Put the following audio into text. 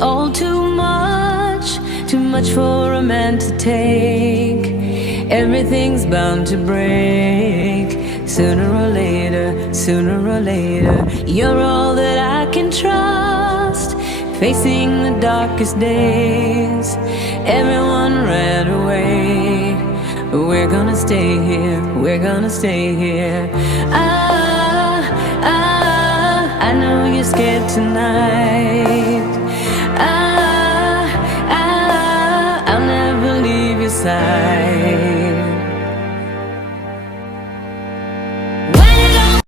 all too much for a man to take. Everything's bound to break. Sooner or later, you're all that I can trust. Facing the darkest days, everyone ran away. We're gonna stay here, we're gonna stay here. I know you're scared tonight. I'll never leave your side.